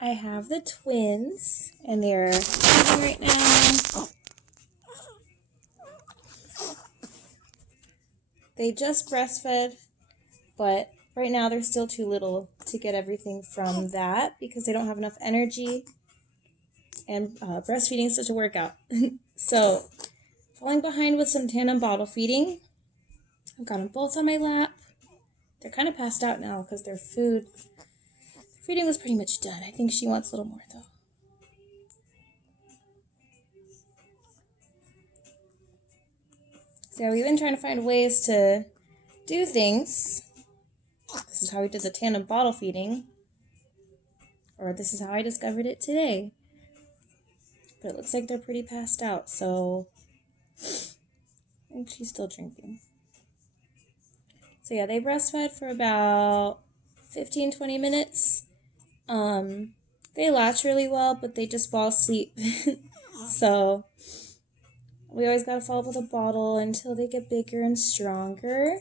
I have the twins, and they're eating right now. They just breastfed, but right now they're still too little to get everything from that because they don't have enough energy, and breastfeeding is such a workout. So, falling behind with some tandem bottle feeding. I've got them both on my lap. They're kind of passed out now because their feeding was pretty much done. I think she wants a little more though. So we've been trying to find ways to do things. This is how we did the tandem bottle feeding. Or this is how I discovered it today. But it looks like they're pretty passed out, so I think she's still drinking. So yeah, they breastfed for about 15-20 minutes. They latch really well, but they just fall asleep. So we always gotta follow up with a bottle until they get bigger and stronger.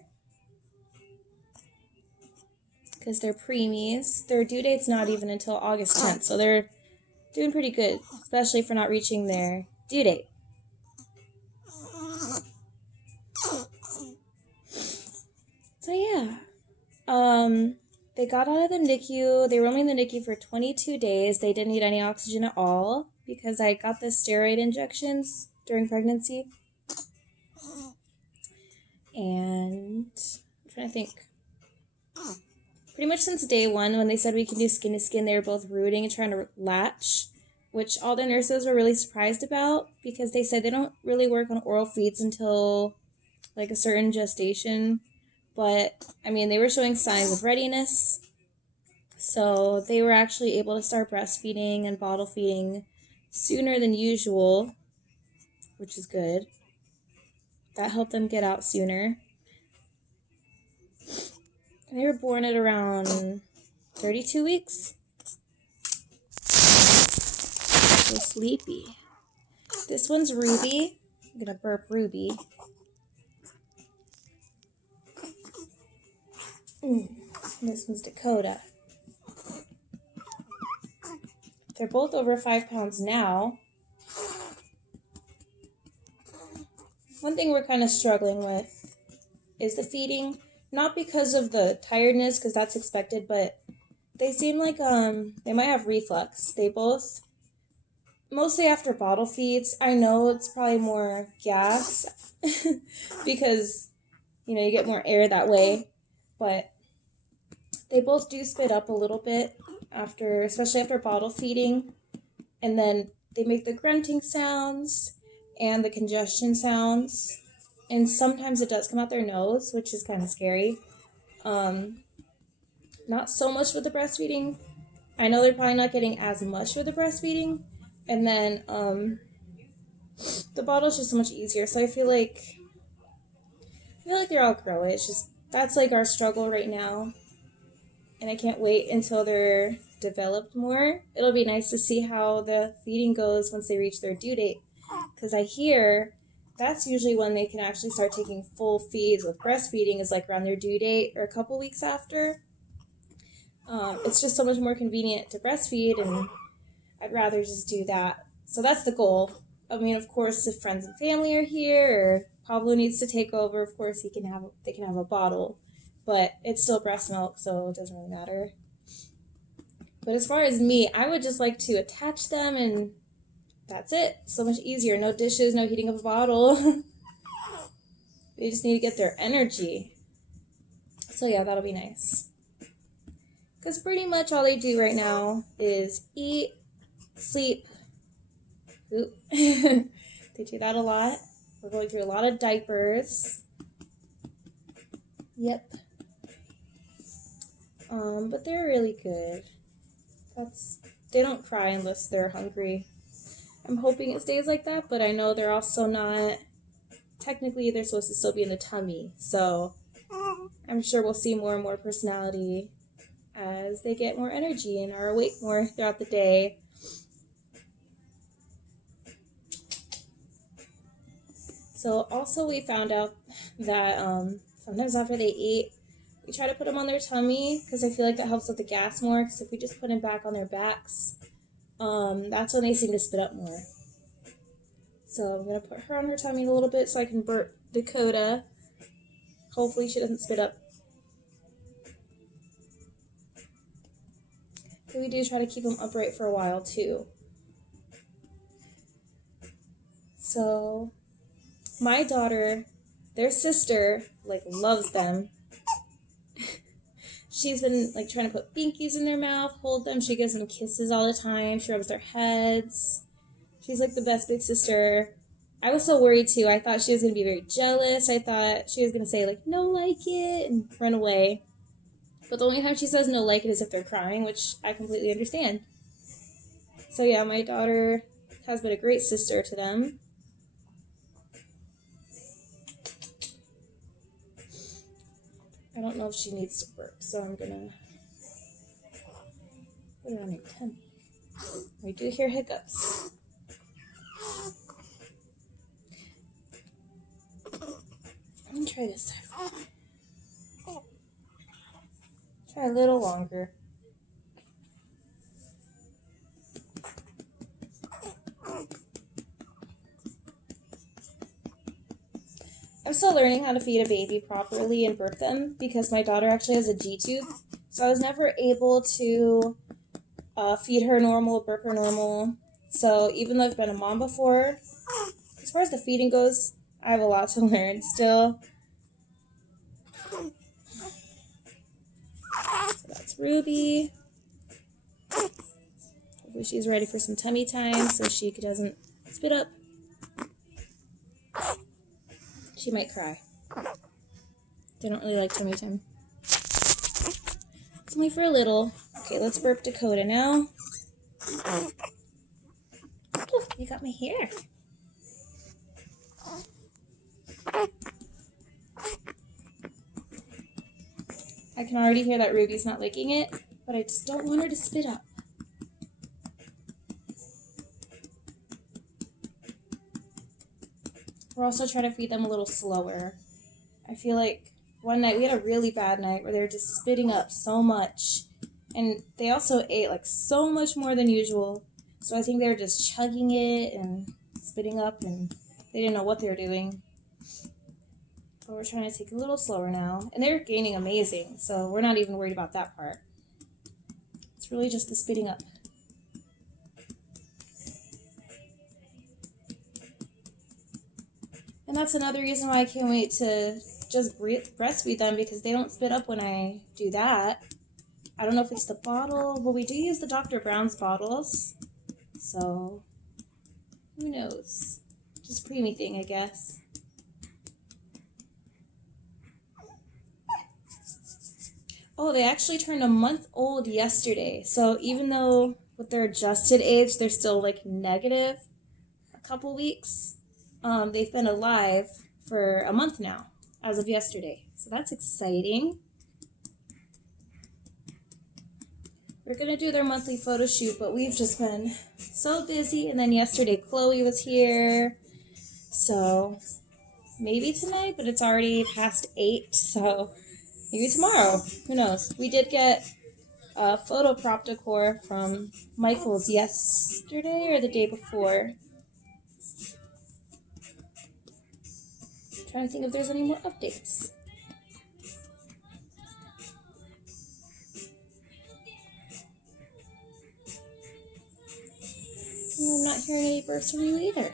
Because they're preemies. Their due date's not even until August 10th, so they're doing pretty good, especially for not reaching their due date. So yeah, they got out of the NICU. They were only in the NICU for 22 days. They didn't need any oxygen at all because I got the steroid injections during pregnancy. And I'm trying to think. Pretty much since day one, when they said we can do skin to skin, they were both rooting and trying to latch, which all the nurses were really surprised about because they said they don't really work on oral feeds until like a certain gestation. But, I mean, they were showing signs of readiness, so they were actually able to start breastfeeding and bottle feeding sooner than usual, which is good. That helped them get out sooner. And they were born at around 32 weeks. So sleepy. This one's Ruby. I'm going to burp Ruby. This one's Dakota. They're both over 5 pounds now. One thing we're kind of struggling with is the feeding. Not because of the tiredness, because that's expected, but they seem like they might have reflux. They both, mostly after bottle feeds, I know it's probably more gas because, you get more air that way, but they both do spit up a little bit especially after bottle feeding, and then they make the grunting sounds and the congestion sounds, and sometimes it does come out their nose, which is kind of scary. Not so much with the breastfeeding. I know they're probably not getting as much with the breastfeeding, and then the bottle's just so much easier, so I feel like they're all growing. It's just, that's like our struggle right now. And I can't wait until they're developed more. It'll be nice to see how the feeding goes once they reach their due date. Because I hear that's usually when they can actually start taking full feeds with breastfeeding, is like around their due date or a couple weeks after. It's just so much more convenient to breastfeed, and I'd rather just do that. So that's the goal. I mean, of course, if friends and family are here, or Pablo needs to take over, of course they can have a bottle. But it's still breast milk, so it doesn't really matter. But as far as me, I would just like to attach them, and that's it. So much easier. No dishes, no heating up a bottle. They just need to get their energy. So yeah, that'll be nice. Because pretty much all they do right now is eat, sleep, poop. They do that a lot. We're going through a lot of diapers. Yep. But they're really good. They don't cry unless they're hungry. I'm hoping it stays like that, but I know they're also not, technically they're supposed to still be in the tummy, so I'm sure we'll see more and more personality as they get more energy and are awake more throughout the day. So also we found out that sometimes after they eat, We try to put them on their tummy because I feel like that helps with the gas more, because if we just put them back on their backs, that's when they seem to spit up more. So I'm going to put her on her tummy a little bit so I can burp Dakota. Hopefully she doesn't spit up. But we do try to keep them upright for a while too. So my daughter, their sister, like, loves them. She's been like trying to put binkies in their mouth, hold them. She gives them kisses all the time. She rubs their heads. She's like the best big sister. I was so worried too. I thought she was going to be very jealous. I thought she was going to say like, no, like it, and run away. But the only time she says no, like it is if they're crying, which I completely understand. So yeah, my daughter has been a great sister to them. I don't know if she needs to burp, so I'm going to put her on her tummy. I do hear hiccups. Let me try this side. Try a little longer. I'm still learning how to feed a baby properly and burp them because my daughter actually has a G-tube. So I was never able to feed her normal, burp her normal. So even though I've been a mom before, as far as the feeding goes, I have a lot to learn still. So that's Ruby. Hopefully she's ready for some tummy time so she doesn't spit up. She might cry. They don't really like tummy time. It's only for a little. Okay, let's burp Dakota now. Oh, you got my hair. I can already hear that Ruby's not liking it, but I just don't want her to spit up. We're also trying to feed them a little slower. I feel like one night, we had a really bad night where they were just spitting up so much. And they also ate like so much more than usual. So I think they were just chugging it and spitting up, and they didn't know what they were doing. But we're trying to take it a little slower now. And they're gaining amazing, so we're not even worried about that part. It's really just the spitting up. And that's another reason why I can't wait to just breastfeed them, because they don't spit up when I do that. I don't know if it's the bottle, but we do use the Dr. Brown's bottles. So, who knows? Just preemie thing, I guess. Oh, they actually turned a month old yesterday. So even though with their adjusted age, they're still like negative a couple weeks, they've been alive for a month now, as of yesterday. So that's exciting. We're going to do their monthly photo shoot, but we've just been so busy. And then yesterday, Chloe was here. So maybe tonight, but it's already past 8, so maybe tomorrow. Who knows? We did get a photo prop decor from Michael's yesterday or the day before. Trying to think if there's any more updates. I'm not hearing any bursts from you either.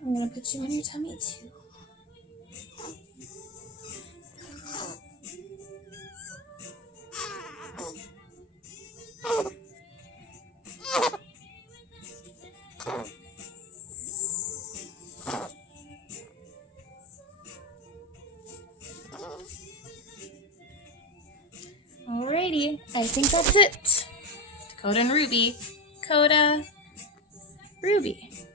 I'm going to put you on your tummy too. Alrighty, I think that's it. Dakota and Ruby. Dakota, Ruby.